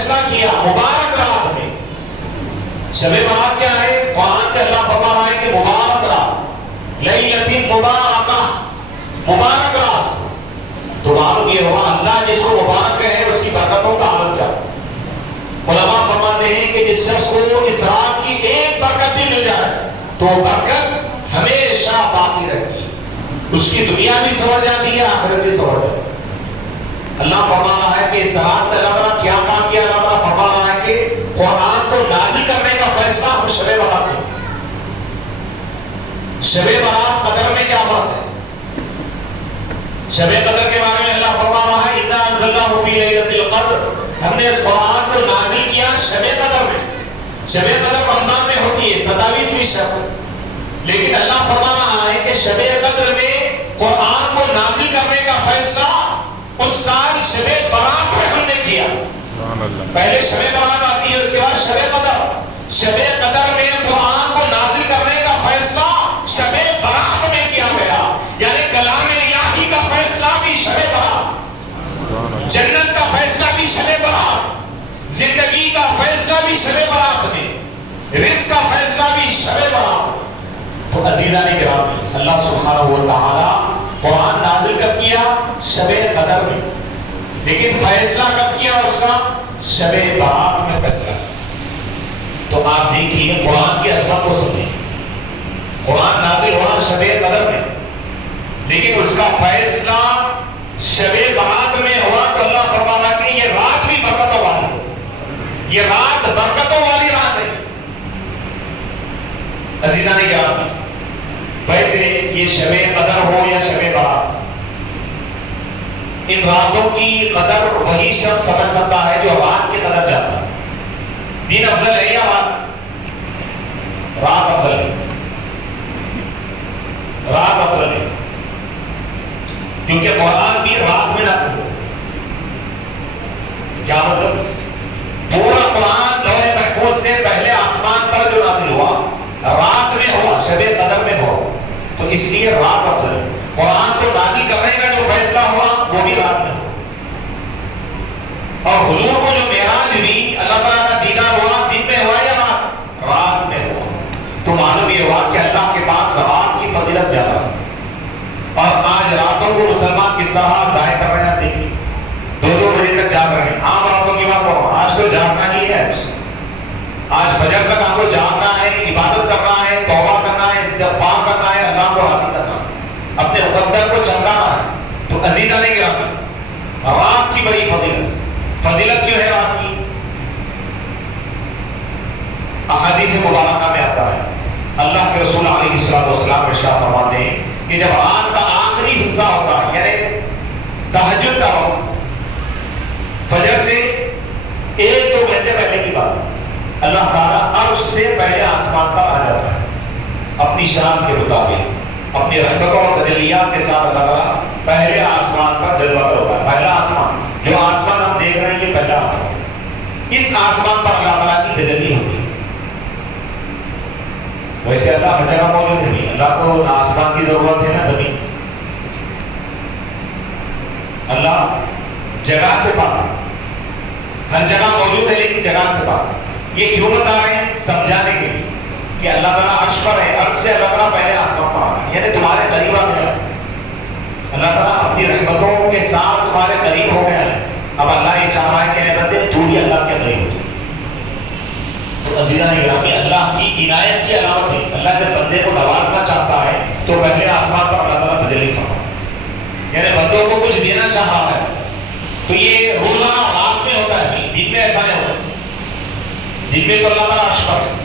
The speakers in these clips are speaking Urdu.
فیصلہ کیا مبارک رات میں. شب برات کیا ہے؟ قرآن کے اللہ فرما رہا ہے کہ مبارک رات، لیلۃ مبارکہ، مبارک رات. تو معلوم یہ ہوا اللہ جس کو مبارک کہے اس کی برکتوں کا عالم کیا. علماء فرماتے ہیں کہ جس شخص کو اس رات کی ایک برکت بھی مل جائے تو برکت ہمیشہ باقی رہتی ہے، اس کی دنیا بھی سنور جاتی ہے، آخرت بھی سنور جاتی ہے. اللہ فرما رہا ہے کہ اس رات میں اللہ تعالیٰ کیا کام کیا. اللہ تعالیٰ فرما رہا ہے کہ قرآن کو نازل کرنے کا فیصلہ ہم شب برات میں. شب برات قدر میں کیا بات ہے؟ شب قدر کے بارے میں اللہ فرما رہا ہے اِنَّا أَنزَلْنَاهُ فِي لَيْلَةِ الْقَدْرِ، ہم نے اس قرآن کو نازل کیا شب قدر میں. شب قدر رمضان میں ہوتی ہے 27ویں شب، لیکن اللہ فرما رہا ہے کہ شب قدر میں قرآن کو نازل کرنے کا فیصلہ اس سال شب برات میں ہم نے کیا. پہلے شب برات آتی ہے، اس کے بعد شب قدر. شب قدر میں قرآن کو نازل کرنے کا فیصلہ شب برات میں کیا گیا، یعنی کلام الہی کا فیصلہ بھی شب برات، جنت کا فیصلہ بھی شب برات، زندگی کا فیصلہ بھی شب برات میں، رزق کا فیصلہ بھی شب برات. تو عزیزان کرام، اللہ سبحانہ و تعالی قرآن نازل کب کیا؟ شب قدر میں، لیکن فیصلہ کب کیا اس کا؟ شب برات میں فیصلہ. تو آپ دیکھیے قرآن کی عظمت کو سمجھیں. قرآن نازل ہوا شب قدر میں، لیکن اس کا فیصلہ شب برات میں ہوا. تو اللہ فرما رہا کہ یہ رات بھی برکتوں والی ہے، یہ رات برکتوں والی رات ہے. عزیزان کرام، ویسے یہ شب قدر ہو یا شب برات، ان راتوں کی قدر وہی شخص سمجھ سکتا ہے جو رات کی قدر جاتا ہے. دن افضل ہے یا رات؟ رات افضل ہے، رات افضل ہے، کیونکہ قرآن بھی رات میں نازل ہوا. کیا مطلب؟ پورا قرآن لوح محفوظ سے پہلے آسمان پر جو نازل ہوا رات میں ہوا، شب قدر میں ہوا، تو اس لیے رات افضل ہے. قرآن کو نازل کرنے کا جو فیصلہ ہوا وہ بھی رات میں ہوا. اور حضور کو جو معراج بھی اللہ تعالیٰ کا دیدار ہوا دن میں ہوا یا رات میں ہوا. تو معلوم یہ ہوا کہ اللہ کے پاس رات کی فضیلت زیادہ ہے. اور آج راتوں کو مسلمان کس طرح ضائع کر رہے ہیں. دیکھیے 2-2 بجے تک جاگ رہے ہیں. عام راتوں کی بات کرو، آج تو جاگنا ہی ہے. آج فجر تک ہم کو جاگنا ہے، عبادت کرنا ہے، توبہ کرنا ہے، استغفار کرنا ہے، اللہ کو راضی کرنا ہے، اپنے مقدر کو چمکانا ہے. تو عزیزان کرام، رات کی بڑی فضیلت کیوں ہے رات کی؟ احادیث مبارکہ میں آتا ہے، اللہ کے رسول علیہ السلام ارشاد فرماتے ہیں کہ جب رات کا آخری حصہ ہوتا ہے، یعنی تہجد کا وقت، فجر سے 1-2 گھنٹے پہلے کی بات ہے، اللہ تعالیٰ عرش سے پہلے آسمان پر آ جاتا ہے اپنی شان کے مطابق، اپنی رحمتوں اور تجلیات کے ساتھ. اللہ تعالیٰ پہلے آسمان پر جلوہ گر ہوتا ہے. پہلا آسمان، جو آسمان ہم دیکھ رہے ہیں یہ پہلا آسمان، اس آسمان پر اللہ تعالیٰ کی تجلی ہوتی ہے. ویسے اللہ ہر جگہ موجود ہے، اللہ کو نہ آسمان کی ضرورت ہے نہ زمین. اللہ جگہ سے پاک، ہر جگہ موجود ہے لیکن جگہ سے پاک. یہ کیوں بتا رہے ہیں؟ سمجھانے کے لیے کہ اللہ تعالیٰ عرش پر ہے، عرش سے اللہ تعالیٰ پہلے آسمان پر آ رہا ہے، یعنی تمہارے قریب آ گیا. اللہ تعالیٰ اپنی رحمتوں کے ساتھ تمہارے قریب ہو گیا ہے. اب اللہ یہ چاہ رہا ہے کہ اے بندے تو بھی اللہ کے قریب ہو جائے. تو عزیزان گرامی، اللہ کی عنایت کی علامت ہے. اللہ جب بندے کو نوازنا چاہتا ہے تو پہلے آسمان پر اللہ تعالیٰ تجلی فرماتا ہے، یعنی بندوں کو کچھ دینا چاہ رہا ہے. تو یہ روزانہ رات میں ہوتا ہے، دن میں ایسا نہیں ہوتا. دن میں تو اللہ تعالیٰ عرش پر ہے،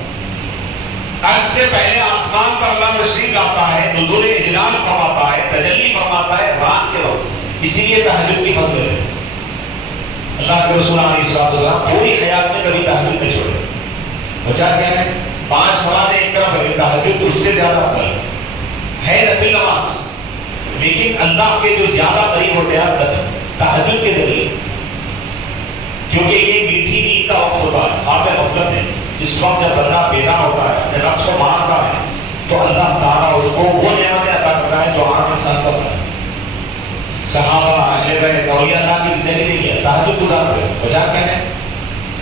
عرش سے پہلے آسمان پر اللہ تشریف لاتا ہے، نزول اجلال فرماتا ہے، تجلی فرماتا ہے رات کے وقت. اسی لیے تہجد کی فضل ہے. اللہ کے رسول علیہ السلام پوری حیات میں کبھی تہجد نہیں چھوڑے. وجہ کیا ہے؟ 5 نمازیں ایک طرف ہے، تہجد اس سے زیادہ افضل ہے نفل نماز، لیکن اللہ کے جو زیادہ قریب ہوتے ہیں تہجد کے ذریعے، کیونکہ یہ میٹھی نیند کا وقت ہوتا ہے، خواب غفلت ہے. اس وقت جب بندہ بیدار ہوتا ہے، اپنے نفس کو مارتا ہے، تو اللہ تعالیٰ اس کو وہ نعمتیں عطا کرتا ہے جو عام انسان کو ہوتا ہے. صحابہ، اہل بیت، اولیاء اللہ کی زندگی نہیں ہے، تہجد گزارتے ہیں. وجہ کیا ہے؟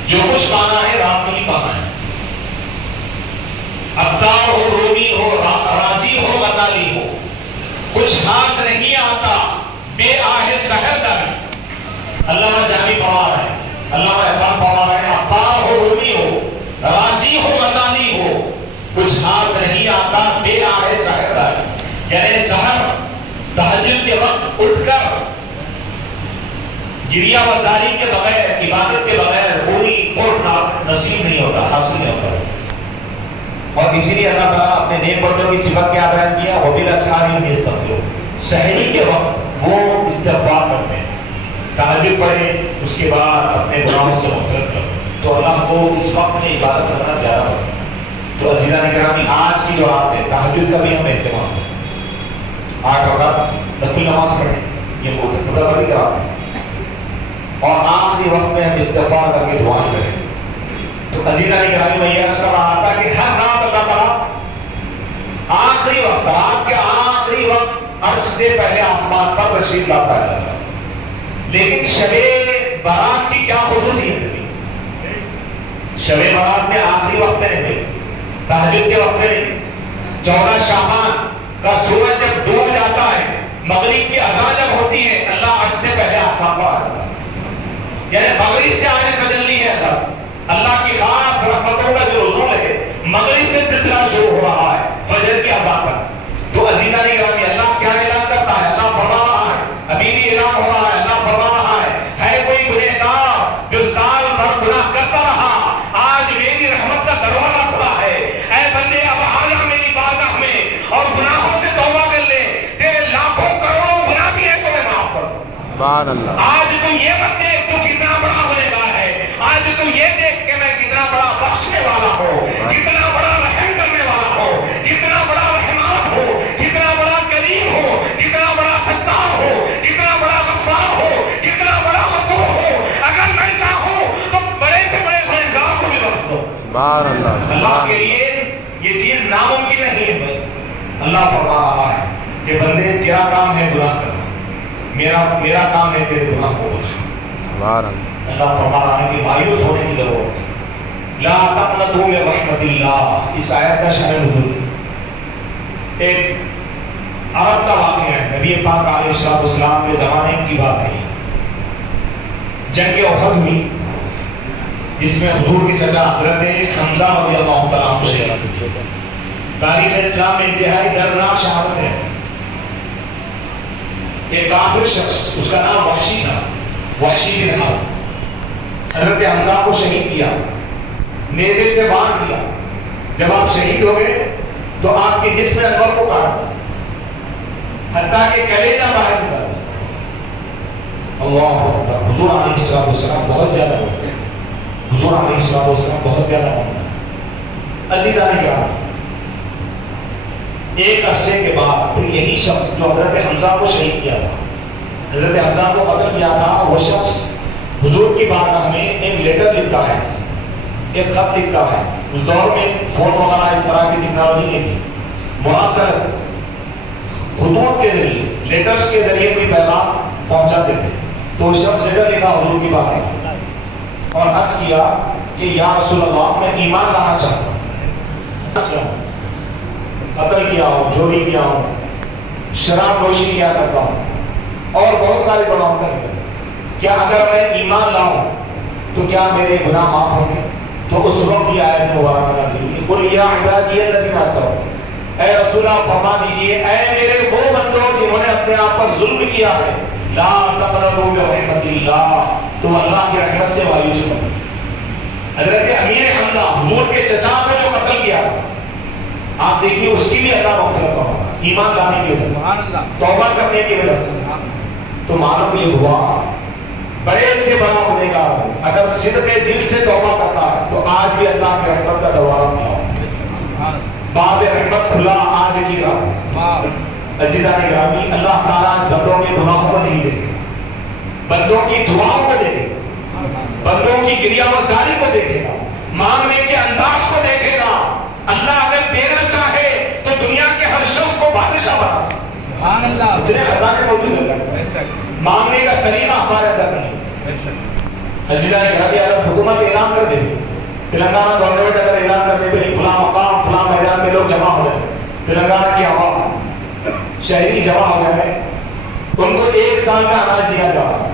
جو کچھ پانا ہے رات میں ہی پانا ہے. عطار ہو، رومی ہو، رازی ہو، غزالی ہو، کچھ ہاتھ نہیں آتا بے آہ سحر در. علامہ جامی فرما رہے ہیں، علامہ اقبال فرما رہے ہیں، عطار ہو، رومی ہو، رازی ہو، غزالی ہو، کچھ ہاتھ نہیں آتا بے آہ سحر در. یعنی سحر تہجد کے وقت اٹھ کر گریہ وزاری کے بغیر، عبادت کے بغیر کوئی قرب نصیب نہیں ہوتا، حاصل نہیں ہوتا. اور اسی لیے اللہ تعالیٰ اپنے نیک بندوں کی صفت کیا بیان کیا؟ وَبِالْأَسْحَارِ هُمْ يَسْتَغْفِرُونَ. سحری کے وقت وہ استغفار کرتے ہیں، تہجد پڑھیں، اس کے بعد اپنے گناہوں سے مغفرت کریں. تو اللہ کو اس وقت میں عبادت کرنا زیادہ پسند ہے. تو عزیزان گرامی، آج کی جو رات ہے تہجد کا بھی ہم اہتمام کریں. 8 رکعت نفل نماز پڑھیں، یہ متبرک رات ہے. اور آخری وقت میں ہم استغفار کر کے دعائیں کریں. تو عزیزان گرامی، میں یہ عرض کر رہا تھا کہ ہر رات اللہ تعالیٰ آخری وقت، رات کے آخری وقت عرش سے پہلے آسمان پر تشریف لاتا ہے. لیکن شب برات کی کیا خصوصیت ہے؟ شب برات میں آخری وقت میں نہیں، تہجد کے وقت میں نہیں. 14 شعبان کا سورج جب ڈوب جاتا ہے، مغرب کی اذان جب ہوتی ہے، اللہ عرش سے پہلے آسمان پر آ جاتا ہے. یعنی مغرب سے آنے تجلی ہے اللہ کی خاص رحمتوں کا جو نزول ہے، مغرب سے سلسلہ شروع ہو رہا ہے فجر کی اذان تک. تو عزیزان گرامی، اللہ کیا اعلان کرتا ہے؟ اللہ فرما رہا ہے، ابھی بھی اعلان ہو رہا ہے. اللہ فرما رہا ہے کوئی گنہگار جو سال بھر گناہ کرتا رہا، آج میری رحمت کا دروازہ کھلا ہے. اے بندے، اب آ جا میری بارگاہ میں اور گناہوں سے توبہ کر لے. تیرے لاکھوں کروڑوں گناہ بھی ہے تو میں معاف کر دوں. سبحان اللہ. آج تو یہ مت دیکھ تو کتنا بڑا گنہگار ہے، آج تو یہ دیکھ کہ میں کتنا بڑا بخشنے والا ہوں، کتنا بڑا رحم کرنے والا ہوں، کتنا بڑا رحمان ہو، کتنا بڑا کریم ہو، کتنا بڑا ستار ہو، کتنا بڑا غفار ہو، کتنا بڑا غفور ہو. اگر میں چاہوں تو بڑے سے بڑے گنہگار کو بھی بخش دوں. سبحان اللہ. اللہ کے لیے یہ چیز ناممکن نہیں ہے. اللہ فرما رہا ہے کہ بندے، تیرا کام ہے گناہ کرنا، میرا کام ہے تیرے گناہ کو بخشنا. اللہ فرما رہا ہے کہ مایوس ہونے کی ضرورت ہے. لا تقنطوا من رحمت اللہ. اس آیت کا شأن نزول ایک عرب کا واقعہ ہے. نبی پاک علیہ السلام کے زمانے کی بات ہے. جنگ احد ہوئی جس میں حضور کے چچا حضرت حمزہ رضی اللہ تعالیٰ عنہ شہید ہوئے. تاریخ اسلام میں انتہائی دردناک شہادت ہے. ایک کافر شخص، اس کا نام وحشی تھا، وحشی بن حرب، حضرت حمزہ کو شہید کیا، نیزے سے باندھ دیا. جب آپ شہید ہو گئے تو آپ کے جسم انور کو کاٹ دیا، حتیٰ کہ کلیجہ باہر نکال دیا. اللہ اکبر. حضور علیہ السلام بہت زیادہ ہو گئے، حضور علیہ السلام بہت زیادہ ہو گئے. عزیزان کرام، ایک عرصے کے بعد پھر یہی شخص جو حضرت حمزہ کو شہید کیا تھا، حضرت حمزہ کو قتل کیا تھا، وہ شخص حضور کی بارگاہ میں ایک لیٹر لکھتا ہے، ایک خط لکھتا ہے. اس دور میں فون وغیرہ اس طرح کی ٹیکنالوجی نہیں تھی. مراسلت خطوط کے ذریعے، لیٹرز کے ذریعے کوئی پیغام پہنچاتے تھے. تو اس شخص لیٹر لکھا حضور کی بارگاہ اور عرض کیا کہ یا رسول اللہ، میں ایمان لانا چاہتا ہوں، قتل کیا ہوں، چوری کیا ہوں، شراب نوشی کیا کرتا ہوں اور بہت سارے گناہوں کر دیا. کیا اگر میں ایمان لاؤں تو کیا میرے گناہ معاف ہوں گے؟ تو اس وقت یہ آیت مبارکہ نازل ہوئی، قل یا عبادی الذین اسرفوا. اے رسول اللہ فرما دیجئے، اے میرے وہ بندوں جنہوں نے اپنے آپ پر ظلم کیا ہے، لا تقنطوا من رحمت اللہ، تم اللہ کی رحمت سے مایوس مت. حضرت امیر حمزہ، حضور کے چچا کو جو قتل کیا، آپ دیکھیے اس کی بھی اللہ مغفرت فرماتا، ایمان لانے کی وجہ سے، توبہ کرنے کی وجہ سے. تو معلوم یہ ہوا بڑے سے بڑا گنہگار ہو، اگر صدق دل سے توبہ کرتا ہے تو آج بھی اللہ کی رحمت کا دروازہ کھلا ہو، باب رحمت کھلا آج کی رات. عزیزان گرامی، اللہ تعالیٰ بندوں کے گناہوں کو نہیں دیکھے، بندوں کی دعاؤں کو دیکھے، بندوں کی گریہ وزاری کو دیکھے گا، مانگنے کے انداز کو دیکھے گا. اللہ اگر دینا چاہے تو دنیا کے ہر شخص کو بادشاہ بنا سکتا ہے. اس نے خزانے موجود ہے، مانگنے کا سلیقہ ہمارے اندر نہیں. عزیزان گرامی اگر حکومت اعلان کر دے، تلنگانہ گورنمنٹ اگر اعلان کر دے بھائی فلاں مقام فلاں میدان میں لوگ جمع ہو جائے، تلنگانہ کی عوام شہری جمع ہو جائے، ان کو 1 سال کا اناج دیا جا رہا،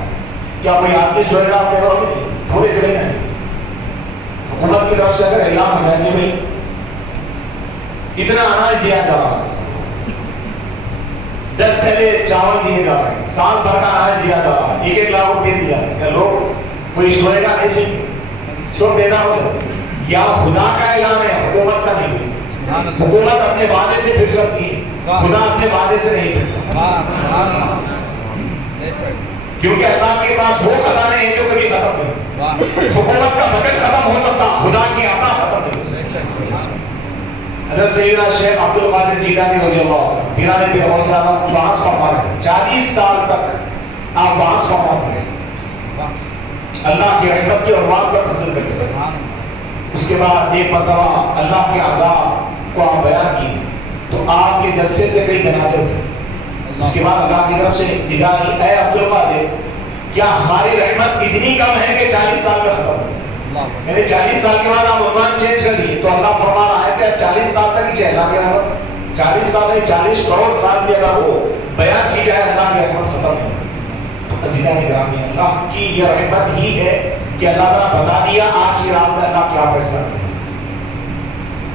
کیا کوئی آدمی سوئے گا اپنے گھروں میں؟ تھوڑے چلے جائیں. حکومت کی طرف سے اگر اعلان ہو جائے کہ بھائی اتنا اناج دیا جا رہا ہے، 10 تھیلے چاول دیے جا رہے ہیں، سال بھر کا اناج دیا جا رہا ہے، 1-1 لاکھ روپے دیا ہے، کیا لوگ کوئی سوئے گا؟ نہیں سوئے، سو پیدا ہو جائے. یا خدا کا اعلان ہے، حکومت کا نہیں. حکومت اپنے وعدے سے پھر سکتی ہے، خدا اپنے وعدے سے نہیں پھرتا، کیونکہ اللہ کے پاس وہ خزانے ہیں جو کبھی ختم نہیں. حکومت کا بجٹ ختم ہو سکتا، خدا کی عطا ختم نہیں ہو سکتی. حضرت سیدنا شیخ عبد القادر جیلانی رضی اللہ عنہ پیران پیر غوث اعظم وعظ فرما رہے ہیں، 40 سال تک آپ وعظ فرماتے رہے، اللہ کی رحمت کی عنوان پر تقریر کرتے رہے. اس کے بعد ایک مرتبہ اللہ کے عذاب کو آپ بیان کیے تو آپ کے جلسے سے کئی جنازے ہوئے. اس کے بعد اللہ کی طرف سے ندا آئی، اے عبد القادر کیا ہماری رحمت اتنی کم ہے کہ 40 سال میں ختم ہو؟ یعنی 40 سال کے بعد آپ عنوان چینج کر دیے. تو اللہ فرما رہا ہے کہ 40 سال تک ہی چاہے اللہ کی رحمت، 40 سال نہیں 40 کروڑ سال بھی اگر وہ بیان کی جائے اللہ کی رحمت ختم نہیں. عزیزان گرامی اللہ کی یہ رحمت ہی ہے کہ اللہ تعالیٰ بتا دیا آج کی رات میں اللہ کیا فیصلہ کرے.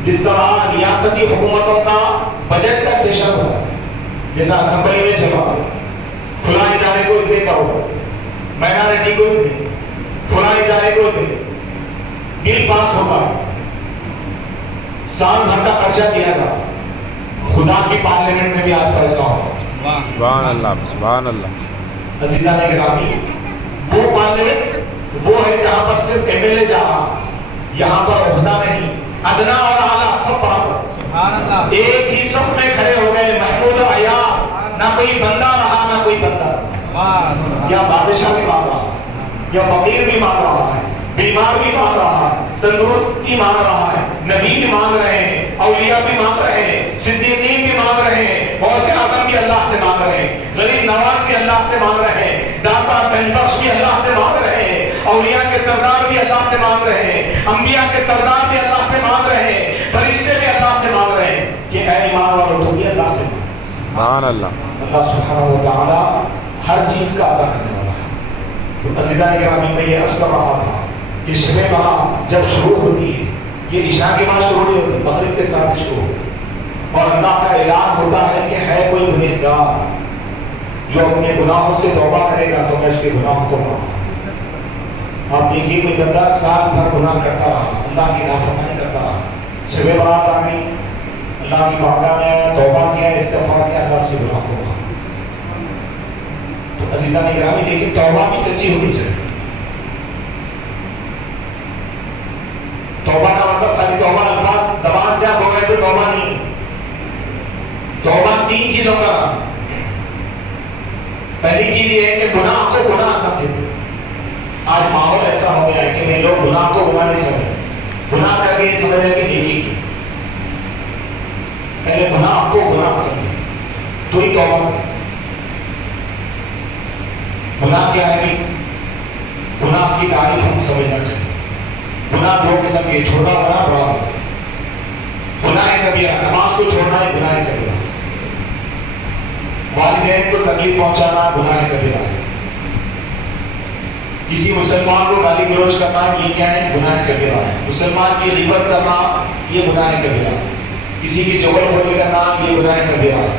جس طرح ریاستی حکومتوں کا بجٹ کا سیشن ہوتا ہے، جیسا اسمبلی میں چل رہا ہے، فلاں ادارے کو اتنے کرو، مائنارٹی کو اتنے، فلاں ادارے کو اتنے، بل پاس ہوگا، سال بھر کا خرچہ دیا گا. خدا کی پارلیمنٹ میں بھی آج فیصلہ ہوگا. سبحان اللہ سبحان اللہ. عزیزان گرامی وہ پارلیمنٹ وہ ہے جہاں پر صرف ایم ایل اے جا رہا، یہاں پر عہدہ نہیں، ادنا اور اعلیٰ سب برابر. سبحان اللہ. ایک ہی صف میں کھڑے ہو گئے، محمود اور ایاز، نہ کوئی بندہ رہا نہ کوئی بندہ. یا بادشاہ بھی مانگ رہا ہے، یا فقیر بھی مانگ رہا ہے، بیمار بھی مانگ رہا ہے، تندرست بھی مانگ رہا ہے، نبی بھی مانگ رہے ہیں، اولیاء بھی مانگ رہے ہیں، صدیقین بھی مانگ رہے ہیں، غوث اعظم بھی اللہ سے مانگ رہے ہیں، غریب نواز بھی اللہ سے مانگ رہے ہیں، داتا گنج بخش بھی اللہ سے مانگ رہے ہیں، اولیاء کے سردار بھی اللہ سے مانگ رہے ہیں، انبیاء کے سردار بھی اللہ سے مانگ رہے ہیں، فرشتے بھی اللہ سے مانگ رہے ہیں کہ اے ایمان والو تم بھی اللہ سے مانگو. سبحان اللہ. اللہ سبحانہ و تعالی ہر چیز کا عطا کرنے والا ہے. تو عزیزان گرامی میں یہ عرض کر رہا تھا کہ شب برات جب شروع ہوتی ہے، یہ عشاء کے بعد شروع نہیں ہوتی، مغرب کے ساتھ شروع ہوتی ہے، اور اللہ کا اعلان ہوتا ہے کہ ہے کوئی گنہگار جو اپنے گناہوں سے توبہ کرے گا تو میں اس کے گناہوں کو معاف. آپ دیکھیے کوئی بندہ سال بھر گناہ کرتا رہا، اللہ کی نافرمانی کرتا رہا، شب برات آ گئی، اللہ کی بارگاہ میں آیا، توبہ کیا، استغفار کیا، اللہ اس کے گناہ کو معاف. تو عزیزان گرامی دیکھیں توبہ بھی سچی ہونی چاہیے. توبہ کا مطلب خالی توبہ الفاظ زبان سے آپ ہو گئے تو توبہ نہیں. توبہ 3 چیزوں کا نام. پہلی چیز یہ ہے کہ گناہ کو گناہ سمجھے. آج ماحول ایسا ہو گیا ہے کہ میں لوگ گناہ کو گناہ نہیں سمجھے، گناہ کر کے یہ سمجھ رہے کہ نیکی کی. پہلے گناہ کو گناہ سمجھے تو ہی توبہ کرے. گناہ کیا ہے بھی؟ گناہ کی تعریف ہم سمجھنا چاہیے. گناہ 2 قسم کے، چھوٹا گناہ بڑا گناہ. گناہ کبیرہ نماز کو چھوڑنا ہے گناہ کبیرہ. والدین کو تکلیف پہنچانا گناہ کبیرہ ہے. کسی مسلمان کو گالی گلوچ کرنا یہ کیا ہے؟ گناہ کبیرہ ہے. مسلمان کی غیبت کرنا یہ گناہ کبیرہ ہے. کسی کی جبر خوری کرنا یہ گناہ کبیرہ ہے.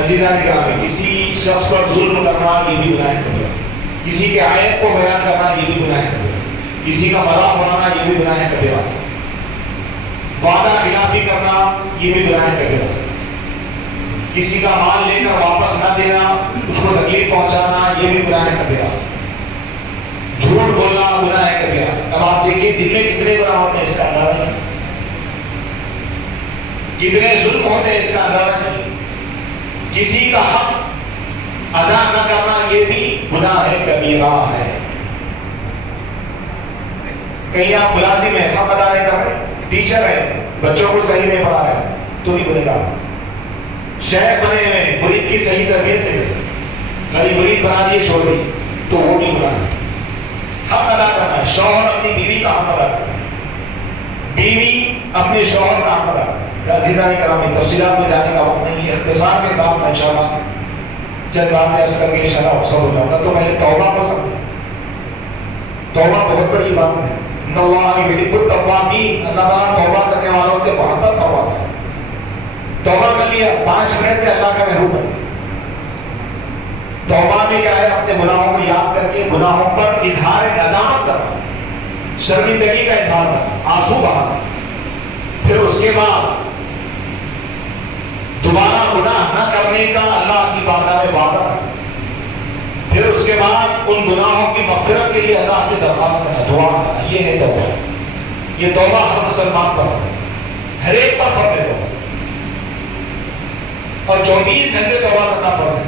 عزیزان گرامی کسی شخص پر ظلم کرنا یہ بھی گناہ کبیرہ ہے. کسی کے عیب کو بیان کرنا یہ بھی گناہ کبیرہ ہے. کسی کا مذاق اڑانا یہ بھی گناہ کبیرہ ہے. وعدہ خلافی کرنا یہ بھی گناہ کبیرہ ہے. کسی کا مال لے کر واپس نہ دینا، اس کو تکلیف پہنچانا یہ بھی گناہ کبیرہ ہے. جھوٹ بولنا گناہ کبیرہ ہے. اب آپ دیکھیے دل میں کتنے گناہ ہوتے ہیں اس کا اندازہ نہیں، کتنے ظلم ہوتے ہیں اس کا اندازہ نہیں. کسی کا حق ادا نہ کرنا یہ بھی گناہ کبیرہ ہے. کہیں آپ ملازم ہیں حق ادا نہیں کر رہے، ٹیچر ہے بچوں کو صحیح نہیں پڑھا رہے تو بھی گنہگار. شیخ بنے ہوئے مرید کی صحیح تربیت نہیں کرتے، خالی مرید بنا دیے چھوڑ دی تو وہ بھی گناہ. شوہر اپنی بیوی کا حق ادا کرے، بیوی اپنے شوہر کا حق ادا کرے۔ عزیزان کرام، تفصیلات میں جانے کا وقت نہیں ہے، اختصار کے ساتھ انشاءاللہ چند باتیں عرض کر کے انشاءاللہ افسر ہو جاؤں گا۔ تو پہلے توبہ کو سمجھیں، توبہ بہت بڑی بات ہے۔ ان اللہ یحب التوابین، اللہ تعالیٰ توبہ کرنے والوں سے محبت فرماتا ہے۔ توبہ کر لیا، 5 منٹ میں اللہ کا محبوب بن گیا۔ توبہ میں کیا ہے؟ اپنے گناہوں کو یاد کر کے گناہوں پر اظہار ندامت کرنا، شرمندگی کا اظہار کرنا، آنسو بہانا، پھر اس کے بعد دوبارہ گناہ نہ کرنے کا اللہ کی بارگاہ میں وعدہ کرنا، پھر اس کے بعد ان گناہوں کی مغفرت کے لیے اللہ سے درخواست کرنا، دعا کرنا۔ یہ ہے توبہ۔ یہ توبہ ہر مسلمان پر فرض ہے، ہر ایک پر فرض ہے توبہ، اور 24 گھنٹے توبہ کرنا فرض ہے،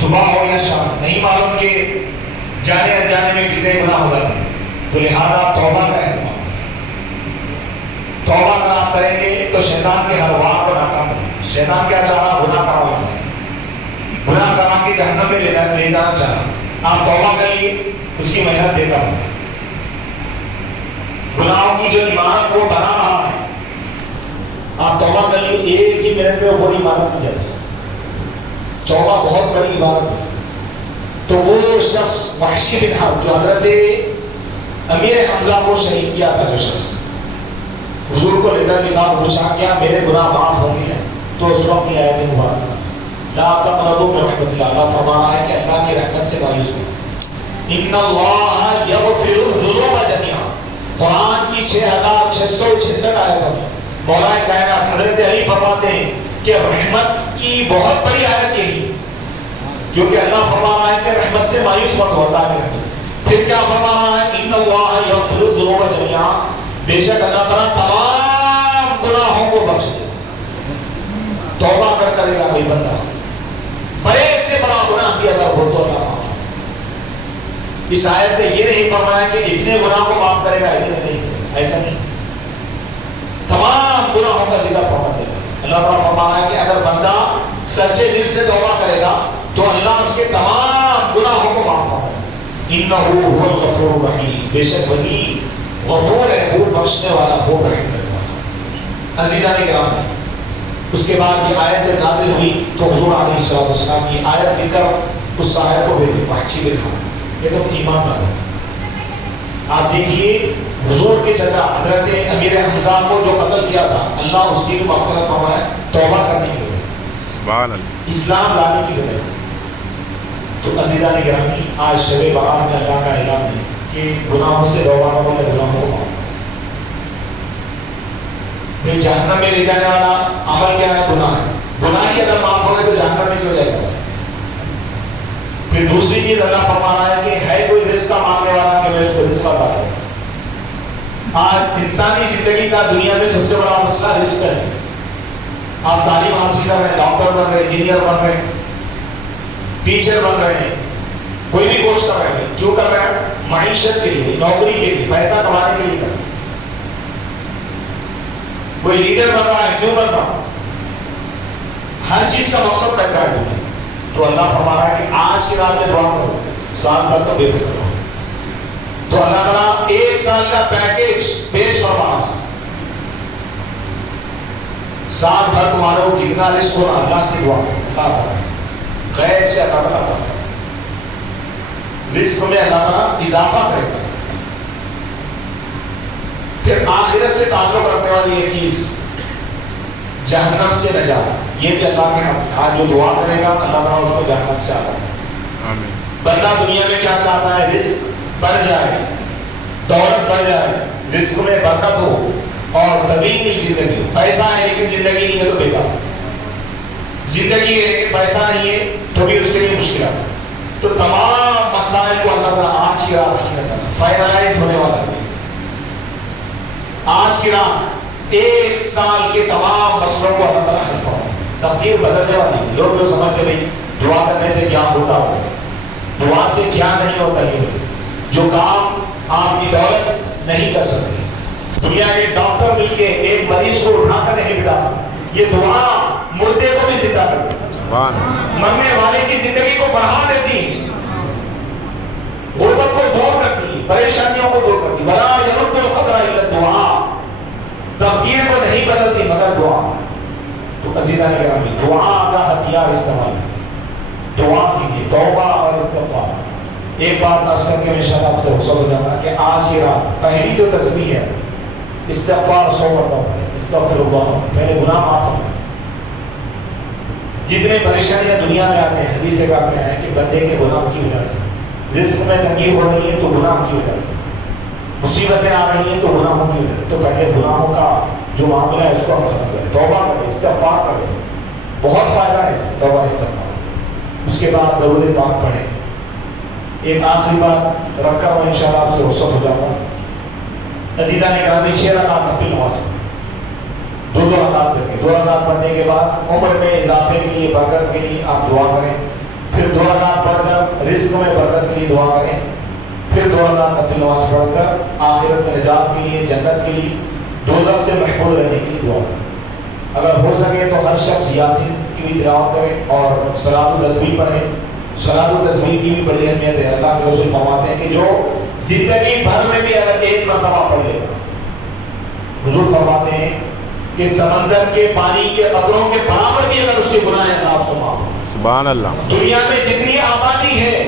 صبح ہو یا شام۔ نہیں معلوم کہ جانے انجانے میں کتنے گناہ ہو جاتے ہیں، تو لہذا توبہ کا اہتمام۔ توبہ اگر آپ کریں گے تو شیطان کے ہر وار کو ناکام کریں گے۔ شیطان کیا چاہ رہا؟ گناہ کرا ہوا ہے، گناہ کرا کے جہنم میں لے جانا چاہ رہا۔ آپ توبہ کر لیے، اس کی محنت بیکار ہو گئی۔ گناہوں کی جو عمارت وہ بنا رہا ہے، آپ توبہ کر لیے، ایک ہی منٹ میں وہ عمارت نہیں جاتی۔ توبہ بہت بڑی عبادت ہے۔ تو وہ شخص وحشی بن حرب جو حضرت امیر حمزہ کو شہید کیا تھا، جو شخص حضور کو لے کر نکاح پوچھا کیا میرے گناہ معاف ہو گئے ہیں؟ تو اس وقت کی آیت مبارکہ لا تقنطوا من رحمت اللہ، اللہ فرما رہا ہے کہ اللہ کی رحمت سے مایوس ہو۔ ان اللہ یغفر الذنوب جميعا، قرآن کی 6666 آیتوں میں مولا کائنات حضرت علی فرماتے ہیں کہ رحمت کی بہت بڑی آیت یہی، کیونکہ اللہ فرما رہا ہے کہ رحمت سے مایوس مت ہو، اللہ کی رحمت۔ پھر کیا فرما رہا ہے؟ ان اللہ یغفر الذنوب جميعا، بے شک اللہ تعالیٰ تمام گناہوں کو بخش دے۔ توبہ کر کرے گا کوئی بندہ، بڑے سے بڑا گناہ بھی اگر ہو تو اللہ معاف۔ اس آیت میں یہ نہیں فرمایا کہ اتنے گناہ کو معاف کرے گا اتنے نہیں، ایسا نہیں، تمام گناہوں کا ذکر فرما دے گا۔ اللہ تعالیٰ فرما رہا ہے کہ اگر بندہ سچے دل سے توبہ کرے گا تو اللہ اس کے تمام گناہوں کو معاف فرمائے گا۔ انہ هو الغفور الرحیم، بے شک وہی غفور ہے، وہ بخشنے والا، وہ رحم کرنے والا۔ عزیزان کرام، اس کے بعد یہ آیت جب نازل ہوئی تو حضور علیہ السلام یہ آیت لکھ کر اس صاحب کو بھیجے، وحشی بن حرب، یہ تو ایمان نہ ہو۔ آپ دیکھیے حضور کے چچا حضرت امیر حمزہ کو جو قتل کیا تھا، اللہ اس کی بھی مغفرت فرمائے، توبہ کرنے کی وجہ سے، اسلام لانے کی وجہ سے۔ تو عزیزان گرامی، آج شب برات میں اللہ کا اعلان ہے کہ گناہوں سے توبہ کرو، گناہوں کو معاف کرو۔ بھئی جہنم میں لے جانے والا عمل کیا ہے؟ گناہ ہے۔ گناہ ہی اگر معاف ہو گئے تو جہنم میں کیوں جائے گا؟ پھر دوسری چیز اللہ فرما رہا ہے کہ ہے کوئی رزق کا مانگنے والا کہ میں اس کو رزق عطا کروں۔ آج انسانی زندگی کا دنیا میں سب سے بڑا مسئلہ رزق ہے۔ آپ تعلیم حاصل کر رہے ہیں، ڈاکٹر بن رہے ہیں، انجینئر بن رہے ہیں، ٹیچر بن رہے ہیں، کوئی بھی کورس کر رہے ہیں، کیوں کر رہے ہیں؟ معیشت کے لیے، نوکری کے لیے، پیسہ کمانے کے لیے کر رہے ہیں۔ کوئی لیڈر بن رہا ہے، کیوں بن رہا؟ ہر چیز کا مقصد پیسہ ہے۔ تو اللہ فرما رہا ہے کہ آج کی رات میں دعا کرو، سال بھر تو بے فکر رہو۔ تو اللہ تعالیٰ 1 سال کا پیکیج پیش فرما رہا ہے، سال بھر تمہارے کو کتنا رزق ہونا، اللہ سے دعا کرو، اللہ تعالیٰ غیب سے اللہ تعالیٰ عطا فرمائے، رزق میں اللہ تعالیٰ اضافہ کرے گا۔ پھر آخرت سے تعلق رکھنے والی ایک چیز، جہنم سے نجات، یہ بھی اللہ کے حق ہے۔ آج جو دعا کرے گا اللہ تعالیٰ اس کو جہنم سے آتا ہے۔ بندہ دنیا میں کیا چاہتا ہے؟ رزق بڑھ جائے، دولت بڑھ جائے، رزق میں برکت ہو اور طویل زندگی ہو۔ پیسہ ہے لیکن زندگی نہیں ہے تو بیکار، زندگی ہے لیکن پیسہ نہیں ہے تو بھی اس کے لیے مشکلات۔ تو تمام مسائل کو اللہ تعالیٰ آج کی رات حل کرنا، فائنلائز ہونے والا ہے۔ آج کی رات 1 سال کے تمام مسئلوں کو اللہ تعالیٰ حل فرمائے۔ تقدیر بدلنے والی، لوگ جو سمجھتے بھائی دعا کرنے سے کیا ہوتا ہو، دعا سے کیا نہیں ہوتا، یہ جو کام آپ کی دولت نہیں کر سکتے، دنیا کے ڈاکٹر مل کے ایک مریض کو اٹھا کر نہیں بٹھا سکتے، یہ دعا مردے کو بھی زندہ کر دیتی، مرنے والے کی زندگی کو بڑھا دیتی، وہ ہے دعا. تو عزیزان گرامی دعا کا ہتھیار استعمال دعا کیجیے, توبہ اور استغفار. ایک بات عرض کر کے میں شاید آپ سے رخصت ہو جاؤں گا کہ آج کی رات پہلی جو تسبیح ہے استغفار 100 مرتبہ پڑھیں. استغفر اللہ, پہلے گناہ معاف ہو. جتنے پریشانیاں دنیا میں آتے ہیں حدیث پاک میں ہے کہ بندے کے گناہ کی وجہ سے, رزق میں تنگی ہو رہی ہے تو گناہ کی وجہ سے, مصیبتیں آ رہی ہیں تو گناہوں کی وجہ سے. تو پہلے گناہوں کا جو معاملہ ہے اس کو ہم ختم کریں, توبہ کریں, استغفار کریں. بہت فائدہ ہے اس توبہ استغفار. اس کے بعد درود پاک پڑھیں. ایک آخری بات رکھ کر میں انشاءاللہ آپ سے رخصت ہو جاؤں گا. عزیزان گرامی 6 رکعت نفل نماز پڑھیں, 2 رکعت کر کے. 2 رکعت پڑھنے کے بعد عمر میں اضافے کے لیے, برکت کے لیے آپ دعا کریں. پھر 2 رکعت پڑھ کر رزق میں برکت کے لیے دعا کریں. پھر 2 رکعت نفل نماز پڑھ کر آخرت میں نجات کے لیے, جنت کے لیے, دوزخ سے محفوظ رہنے کے لیے دعا کریں. اگر ہو سکے تو ہر شخص یاسین کی بھی تلاوت کرے اور صلاۃ التسبیح پڑھیں. صلاۃ التسبیح کی بھی بڑی اہمیت ہے. اللہ کے رسول فرماتے ہیں کہ جو زندگی بھر میں بھی اگر ایک مرتبہ پڑھ لے گا, حضور فرماتے ہیں کہ سمندر کے پانی کے قطروں کے برابر بھی اگر اس کے گناہ ہیں اللہ اس کو معاف کرے. سبحان اللہ. دنیا میں جتنی آبادی ہے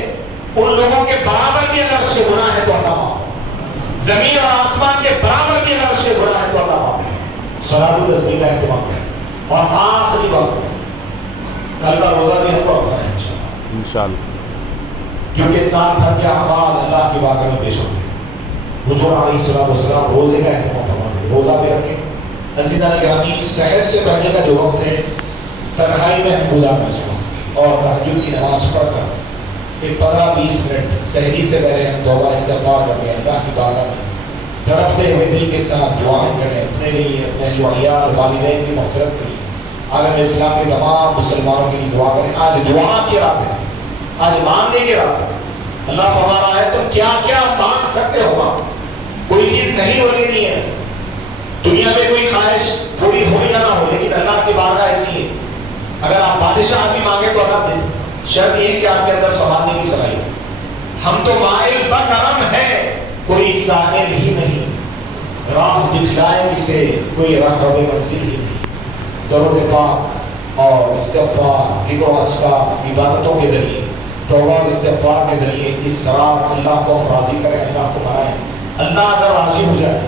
ان لوگوں کے برابر بھی اگر اس کے گناہ ہے تو اللہ معاف کرے. زمین اور آسمان کے برابر بھی اگر اس کے گناہ ہے تو اللہ معاف کرے. صلاۃ التسبیح کا اہتمام کریں. اور آخری وقت کل کا روزہ بھی ہم کو رکھنا ہے انشاءاللہ, کیونکہ سال بھر کے اعمال اللہ کی بارگاہ میں پیش ہوتے ہیں. حضور علیہ الصلوۃ والسلام روزے کا اہتمام فرماتے ہیں, روزہ بھی رکھیں. عزیزان گرامی سحر سے پہلے کا جو وقت ہے تنہائی میں ہم گزارنا اس وقت, اور تہجد کی نماز پڑھ کر ایک 15-20 منٹ سحری سے پہلے ہم توبہ استغفار کریں, اللہ کی بارگاہ میں تڑپتے ہوئے دل کے ساتھ دعائیں کریں اپنے لیے, اپنے اہل و عیال, والدین کی مغفرت کے لیے, عالم اسلام کے تمام مسلمانوں کے لیے دعا کریں. آج دعا کی رات ہے, آج مانگنے کی رات ہے. اللہ فرما رہا ہے تم کیا کیا مانگ سکتے ہو, کوئی چیز نہیں ہو رہی ہے. دنیا میں کوئی خواہش پوری ہو یا نہ ہو, لیکن اللہ کی بارگاہ ایسی ہے اگر آپ بادشاہ بھی مانگے تو اللہ دے سکتے. شرط یہ ہے کہ آپ کے اندر سنبھالنے کی صلاحیت. ہم تو مائل بکرم ہے, کوئی سائل ہی نہیں, راہ دکھلائے اسے کوئی راہ رو منزل ہی نہیں. درود پاک اور استغفار, ذکر و اذکار, عبادتوں کے ذریعے, توبہ اور استغفار کے ذریعے اس رات اللہ کو ہم راضی کریں, اللہ کو منائیں. اللہ اگر راضی ہو جائے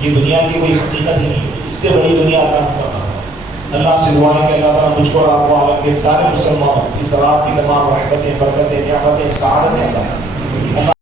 یہ دنیا کی کوئی حقیقت ہی نہیں, اس سے بڑی دنیا اللہ کو کرنا. اللہ سے دعا ہے کہ اللہ تعالیٰ مجھ کو اور آپ کو عالم کے سارے مسلمان اس رات کی تمام رحمتیں, برکتیں, نعمتیں, سعادتیں عطا فرمائے.